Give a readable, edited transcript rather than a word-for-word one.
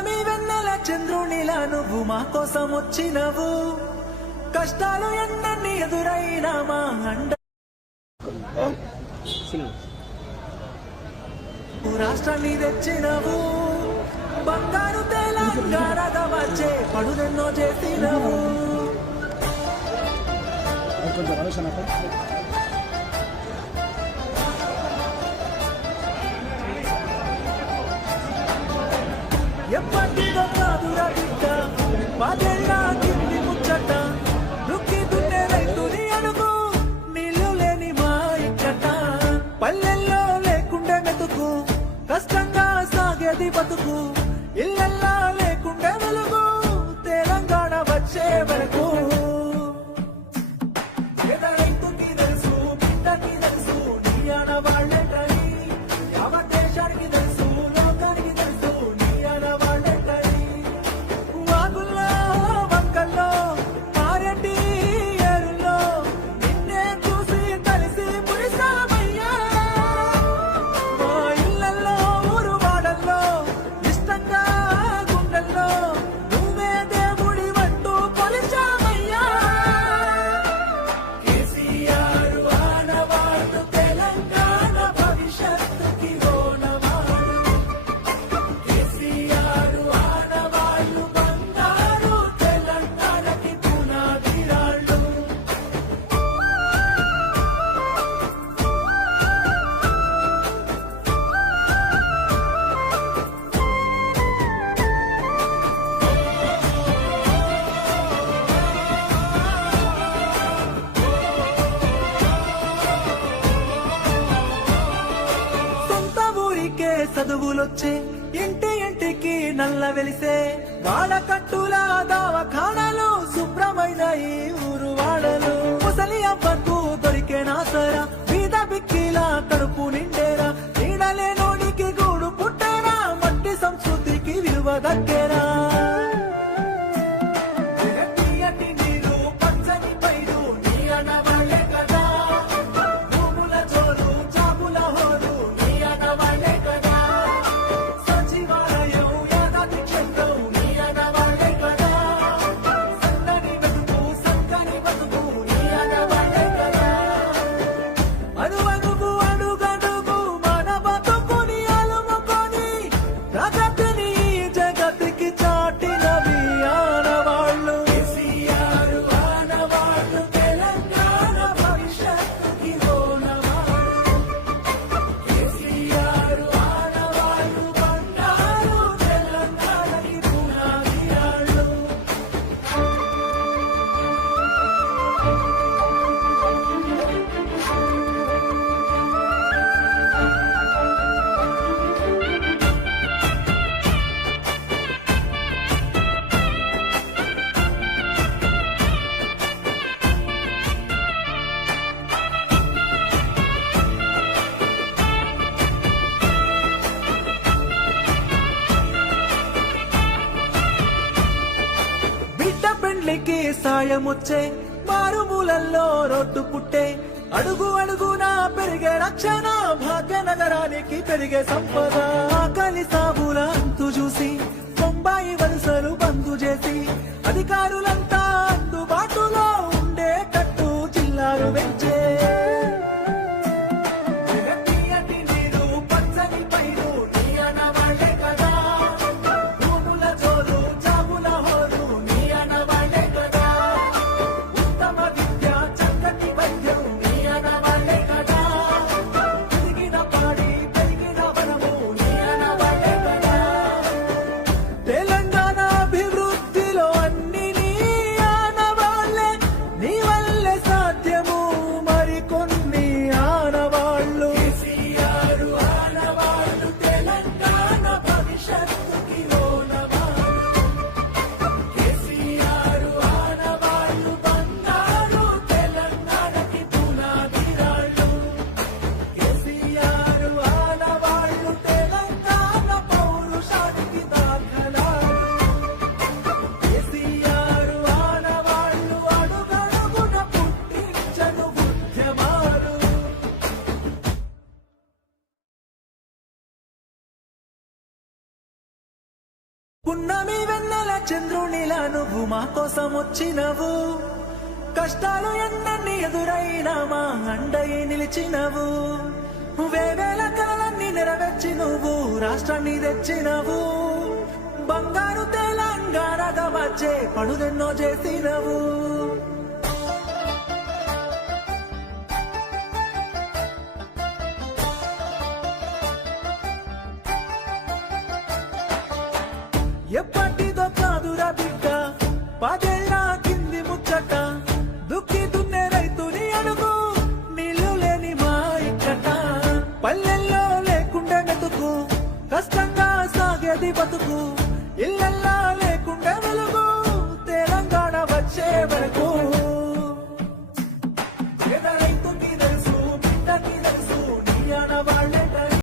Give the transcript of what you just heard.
పున్నమి వెన్నెల చంద్రునిలా నువ్వు మా కోసం వచ్చినవు. కష్టాలు ఎన్నన్ని ఎదురైనా మా అండ రాష్ట్రాన్ని తెచ్చినవు. బంగారు తెలంగాణగా వచ్చే పడుదెన్నో చేసినవు. ఎప్పటిదో కాదురా బిడ్డ పదేళ్ళ కింది ముచ్చట. దుక్కి దున్నే రైతుని అడుగు నీళ్లు లేని మా ఇచ్చట. పల్లెల్లో లేకుండే మెతుకు కష్టంగా సాగేది బతుకు. ఇళ్ళల్లా లేకుండే వెలుగు తెలంగాణ వచ్చే వరకు. రైతుకి తెలుసు బిడ్డకి తెలుసు నీ ఆడవాళ్ళెంటని. యావత్ దేశానికి తెలుసు లోకానికి తెలుసు నీ ఆడవాళ్ళెంటని. వాగుల్లో వంకల్లో పారెడ్డి ఏరుల్లో నిన్నే చూసి కలిసి మురిసామయ్యా. మా ఇళ్ళల్లో ఊరు వాడల్లో ఇష్టంగా గుండెల్లో నువ్వే దేవుడి వంటూ కొలిచామయ్యా. కేసీఆర్ ఆనవాడు తెలంగాణ భవిష్యత్తుకి ఓనవాడు. కేసీఆర్ ఆనవాళ్ళు బంగారు తెలంగాణకి పునాదిరాళ్ళు. సొంత ఊరికే చదువులొచ్చే ఇంటి ఇంటికి నల్ల వెలిసే. వాడకట్టుల దవాఖానాలు శుభ్రమైన ఈ ఊరు వాడలు. ముసలి అవ్వకు దొరికే నాసరా బీద బిక్కిలా కడుపు నిండేరా. నీడలే నోడికి గూడు పుట్టేరా మట్టి సంస్కృతికి విలువ దక్కేరా. తీయటి నీరు పచ్చని పైరు నీ ఆడవాళ్ళే కదా. భూముల చోరు చాపుల హోరు నీ ఆడవాళ్ళే కదా. సచివాలయం యాదాద్రి క్షేత్రం నీ ఆడవాళ్ళే కదా. సన్నని బతుకు సక్కని బతుకు నీ ఆడవాళ్ళే కదా. అడుగడుగు అడుగడుగు మన బతుకుని అలుముకొని ప్రగతిని ఈ జగతికి చాటినవి ఆనవాళ్ళు. కేసీఆర్ ఆనవాళ్ళు తెలంగాణ భవిష్యత్తుకి ఓనవాళ్ళు. కేసీఆర్ ఆనవాళ్ళు బంగారు తెలంగాణకి పునాదిరాళ్ళు. బిడ్డ పెండ్లికి సాయమొచ్చే మారుమూలల్లో రోడ్డు పుట్టే. అడుగు అడుగునా పెరిగే రక్షణ భాగ్యనగరానికి పెరిగే సంపద. ఆకలి సాగుల అంతు చూసి బొంబాయి వలసలు బంద్ చేసి అధికారులంతా అందుబాటులో ఉండేటట్టు జిల్లాలు పెంచే. తీయటి నీరు పచ్చని పైరు నీ ఆనవాళ్ళే కదా. భూముల చోరు చాపుల హోరు నీ ఆనవాళ్ళే కదా. ఉత్తమ విద్య చక్కటి వైద్యం నీ ఆనవాళ్ళే కదా. పెరిగిన పాడి పెరిగిన వనము నీ ఆనవాళ్ళే కదా. తెలంగాణ అభివృద్ధిలో అన్ని నీ ఆనవాళ్ళే. పున్నమి వెన్నెల చంద్రునిలా నువ్వు మా కోసం వచ్చినవు కష్టాలు ఎన్నన్ని ఎదురైనా మా అండయి నిలిచినవు వేవేల కలలన్నీ నెరవేర్చి నువ్వు రాష్ట్రాన్ని తెచ్చినవు బంగారు తెలంగాణగా వచ్చే పనులెన్నో చేసినవు ఎప్పటిదో కాదురా బిడ్డ పదేళ్ళ కింది ముచ్చట దుక్కి దున్నే రైతుని అడుగు నీళ్లు లేని మా ఇక్కట పల్లెల్లో లేకుండే మెతుకు కష్టంగా సాగేది బతుకు ఇళ్ళల్లా లేకుండే వెలుగు తెలంగాణ వచ్చే వరకు